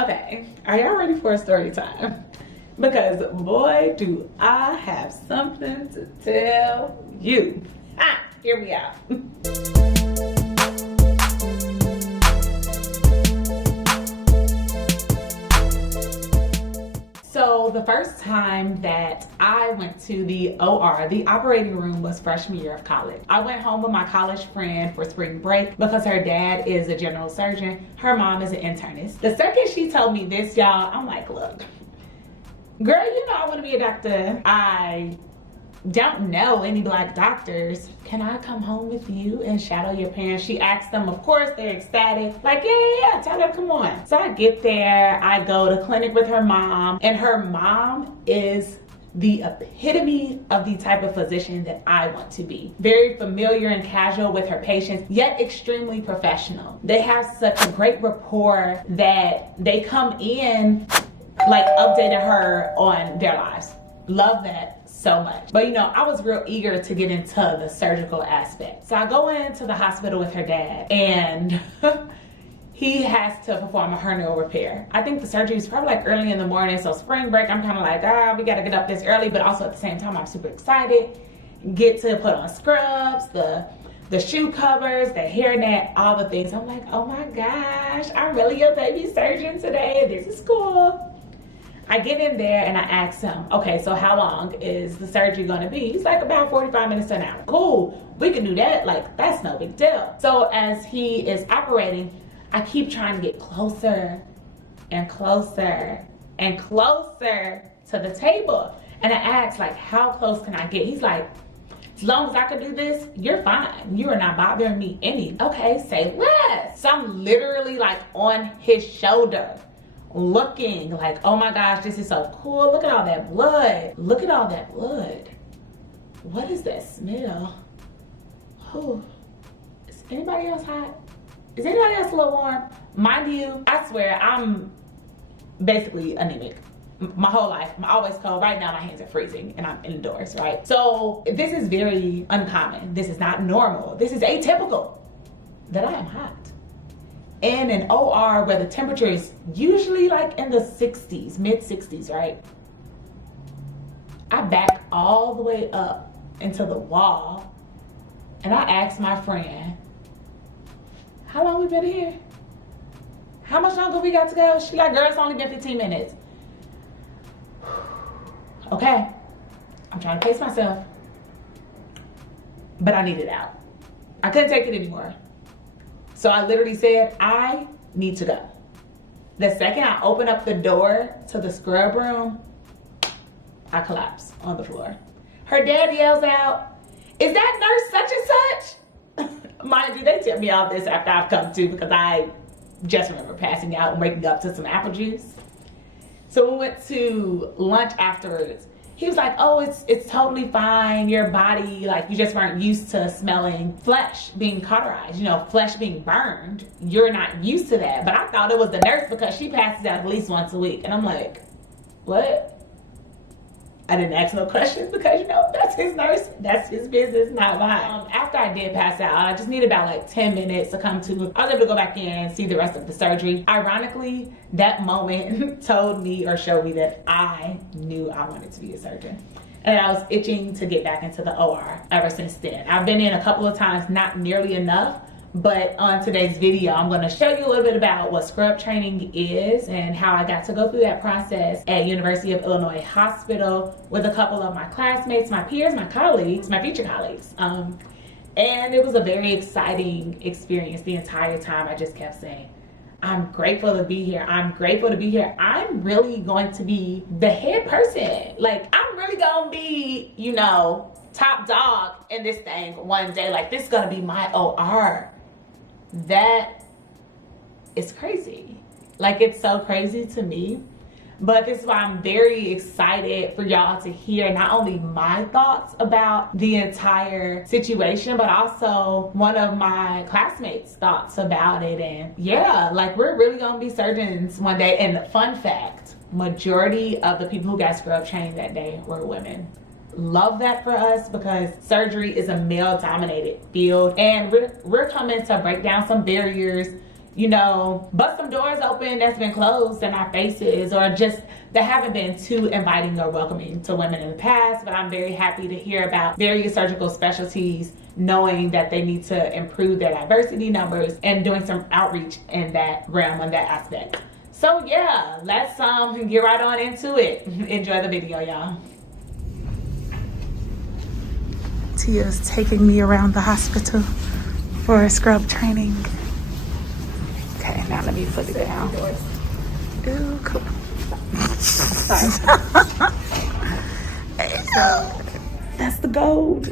Okay, are y'all ready for a story time? Because boy, do I have something to tell you. Hear me out. So the first time that I went to the OR, the operating room, was freshman year of college. I went home with my college friend for spring break because her dad is a general surgeon. Her mom is an internist. The second she told me this, y'all, I'm like, look, girl, you know I want to be a doctor. I don't know any Black doctors. Can I come home with you and shadow your parents? She asked them, of course, they're ecstatic. Like, yeah, tell her, come on. So I get there, I go to clinic with her mom, and her mom is the epitome of the type of physician that I want to be. Very familiar and casual with her patients, yet extremely professional. They have such a great rapport that they come in like updating her on their lives. Love that so much. But you know, I was real eager to get into the surgical aspect. So I go into the hospital with her dad, and he has to perform a hernial repair. I think the surgery is probably like early in the morning, so spring break, I'm kind of like, we gotta get up this early, but also at the same time, I'm super excited. Get to put on scrubs, the shoe covers, the hairnet, all the things. I'm like, oh my gosh, I'm really a baby surgeon today. This is cool. I get in there and I ask him, okay, so how long is the surgery gonna be? He's like, about 45 minutes to an hour. Cool, we can do that, like that's no big deal. So as he is operating, I keep trying to get closer and closer and closer to the table. And I ask, like, how close can I get? He's like, as long as I can do this, you're fine. You are not bothering me any. Okay, say less. So I'm literally like on his shoulder, looking like, oh my gosh, this is so cool. Look at all that blood. Look at all that blood. What is that smell? Oh, is anybody else hot? Is anybody else a little warm? Mind you, I swear I'm basically anemic. My whole life, I'm always cold. Right now my hands are freezing and I'm indoors, right? So this is very uncommon. This is not normal. This is atypical that I am hot. In an OR where the temperature is usually like in the 60s, mid 60s, right? I back all the way up into the wall and I asked my friend, how long we been here? How much longer we got to go? She like, girl, it's only been 15 minutes. Okay, I'm trying to pace myself, but I need it out. I couldn't take it anymore. So I literally said, I need to go. The second I open up the door to the scrub room, I collapse on the floor. Her dad yells out, is that nurse such and such? Mind you, they tip me all this after I've come to because I just remember passing out and waking up to some apple juice. So we went to lunch afterwards. He was like, oh, it's totally fine. Your body, like you just weren't used to smelling flesh being cauterized, you know, flesh being burned. You're not used to that. But I thought it was the nurse because she passes out at least once a week. And I'm like, what? I didn't ask no questions because, you know, that's his nurse. That's his business, not mine. After I did pass out, I just needed about like 10 minutes to come to. I was able to go back in and see the rest of the surgery. Ironically, that moment told me or showed me that I knew I wanted to be a surgeon. And I was itching to get back into the OR ever since then. I've been in a couple of times, not nearly enough. But on today's video, I'm going to show you a little bit about what scrub training is and how I got to go through that process at University of Illinois Hospital with a couple of my classmates, my peers, my colleagues, my future colleagues. And it was a very exciting experience the entire time. I just kept saying, I'm grateful to be here. I'm grateful to be here. I'm really going to be the head person. Like, I'm really going to be, you know, top dog in this thing one day. Like, this is going to be my OR. That is crazy. Like, it's so crazy to me. But this is why I'm very excited for y'all to hear not only my thoughts about the entire situation, but also one of my classmates' thoughts about it. And yeah, like, we're really gonna be surgeons one day. And fun fact, majority of the people who got scrub trained that day were women. Love that for us because surgery is a male dominated field, and we're coming to break down some barriers, you know, bust some doors open that's been closed in our faces, or just that haven't been too inviting or welcoming to women in the past. But I'm very happy to hear about various surgical specialties knowing that they need to improve their diversity numbers and doing some outreach in that realm and that aspect. So yeah, let's get right on into it. Enjoy the video, y'all. Tia's taking me around the hospital for scrub training. Okay, now let me put it down. Ooh, cool. Sorry. So that's the gold.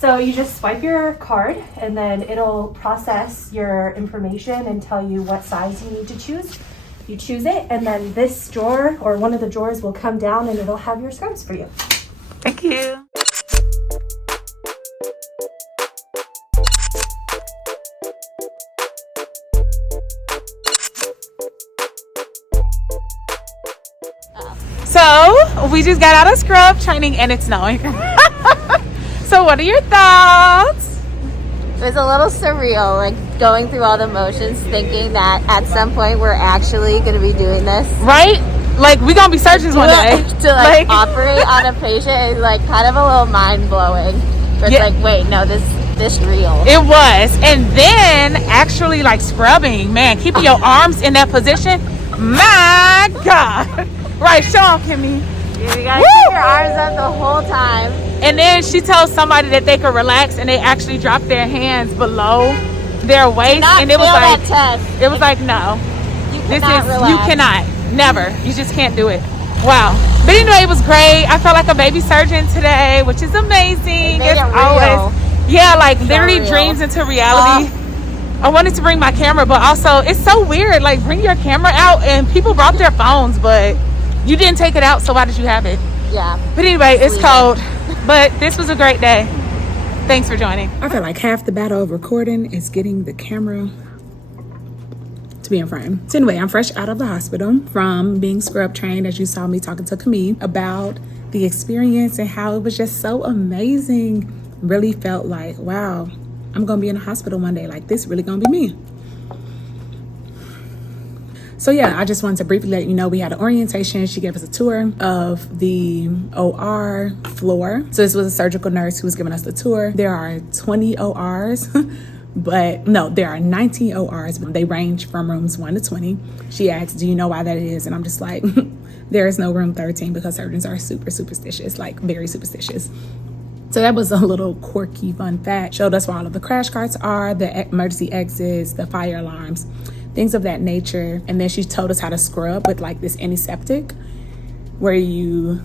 So you just swipe your card and then it'll process your information and tell you what size you need to choose. You choose it, and then this drawer or one of the drawers will come down and it'll have your scrubs for you. Thank you. So we just got out of scrub training and it's snowing. So what are your thoughts? It was a little surreal, like going through all the motions, thinking that at some point we're actually going to be doing this. Right? Like we're going to be surgeons one day. To like operate on a patient is like kind of a little mind blowing. But it's like, wait, no, this real. It was. And then actually like scrubbing, man, keeping your arms in that position. My God. Right, show them, Kimmy. Yeah, you gotta keep your arms up the whole time. And then she tells somebody that they could relax, and they actually drop their hands below their waist, and it was like, no, this is relax. You cannot, never. You just can't do it. Wow. But anyway, it was great. I felt like a baby surgeon today, which is amazing. It's always, yeah, like literally dreams into reality. I wanted to bring my camera, but also it's so weird. Like bring your camera out, and people brought their phones, but you didn't take it out, so why did you have it? Yeah. But anyway, it's cold. But this was a great day. Thanks for joining. I feel like half the battle of recording is getting the camera to be in frame. So anyway, I'm fresh out of the hospital from being scrub trained, as you saw me talking to Camille about the experience and how it was just so amazing. Really felt like, wow, I'm gonna be in the hospital one day. Like this really gonna be me. So yeah, I just wanted to briefly let you know we had an orientation. She gave us a tour of the OR floor. So this was a surgical nurse who was giving us the tour. There are 20 ORs, but no, there are 19 ORs. They range from rooms 1 to 20. She asked, do you know why that is? And I'm just like, there is no room 13 because surgeons are super superstitious, like very superstitious. So that was a little quirky fun fact. Showed us where all of the crash carts are, the emergency exits, the fire alarms, things of that nature. And then she told us how to scrub with like this antiseptic, where you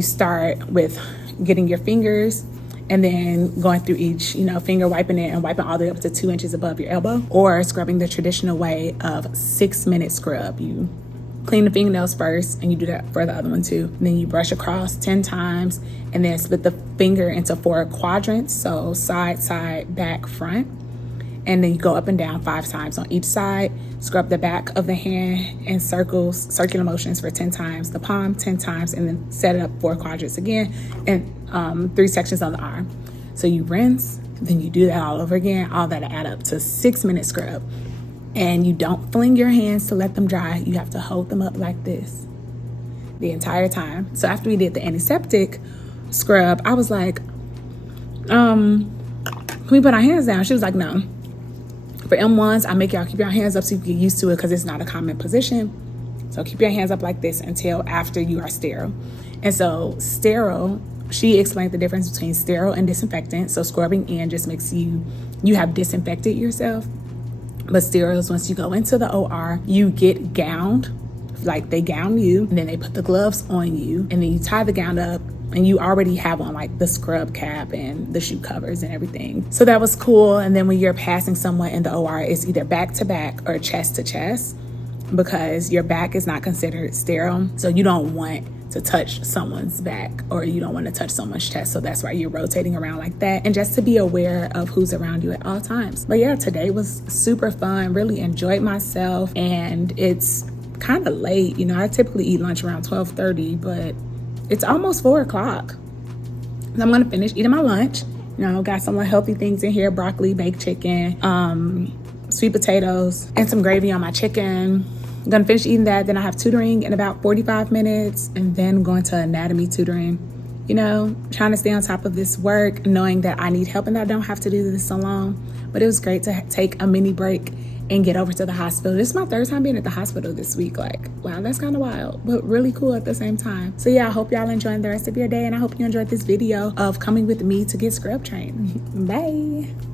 start with getting your fingers and then going through each, finger, wiping it and wiping all the way up to 2 inches above your elbow, or scrubbing the traditional way of 6-minute scrub. You clean the fingernails first, and you do that for the other one too. And then you brush across 10 times and then split the finger into 4 quadrants. So side, side, back, front. And then you go up and down 5 times on each side. Scrub the back of the hand in circles, circular motions for 10 times, the palm 10 times, and then set it up 4 quadrants again, and 3 sections on the arm. So you rinse, then you do that all over again. All that add up to 6-minute scrub. And you don't fling your hands to let them dry. You have to hold them up like this the entire time. So after we did the antiseptic scrub, I was like, can we put our hands down? She was like, no. For M1s, I make y'all keep your hands up so you can get used to it because it's not a common position. So keep your hands up like this until after you are sterile. And so sterile, she explained the difference between sterile and disinfectant. So scrubbing in just makes you have disinfected yourself. But steriles, once you go into the OR, you get gowned, like they gown you, and then they put the gloves on you, and then you tie the gown up, and you already have on like the scrub cap and the shoe covers and everything. So that was cool. And then when you're passing someone in the OR, it's either back to back or chest to chest, because your back is not considered sterile. So you don't want to touch someone's back, or you don't want to touch someone's chest. So that's why you're rotating around like that, and just to be aware of who's around you at all times. But yeah, today was super fun. Really enjoyed myself, and it's kind of late. I typically eat lunch around 12:30, but it's almost 4 o'clock. I'm gonna finish eating my lunch. Got some healthy things in here: broccoli, baked chicken, sweet potatoes, and some gravy on my chicken. I'm gonna finish eating that. Then I have tutoring in about 45 minutes, and then going to anatomy tutoring. You know, trying to stay on top of this work, knowing that I need help and that I don't have to do this alone. But it was great to take a mini break and get over to the hospital. This is my 3rd time being at the hospital this week. Like, wow, that's kind of wild, but really cool at the same time. So yeah, I hope y'all enjoying the rest of your day, and I hope you enjoyed this video of coming with me to get scrub trained. Bye.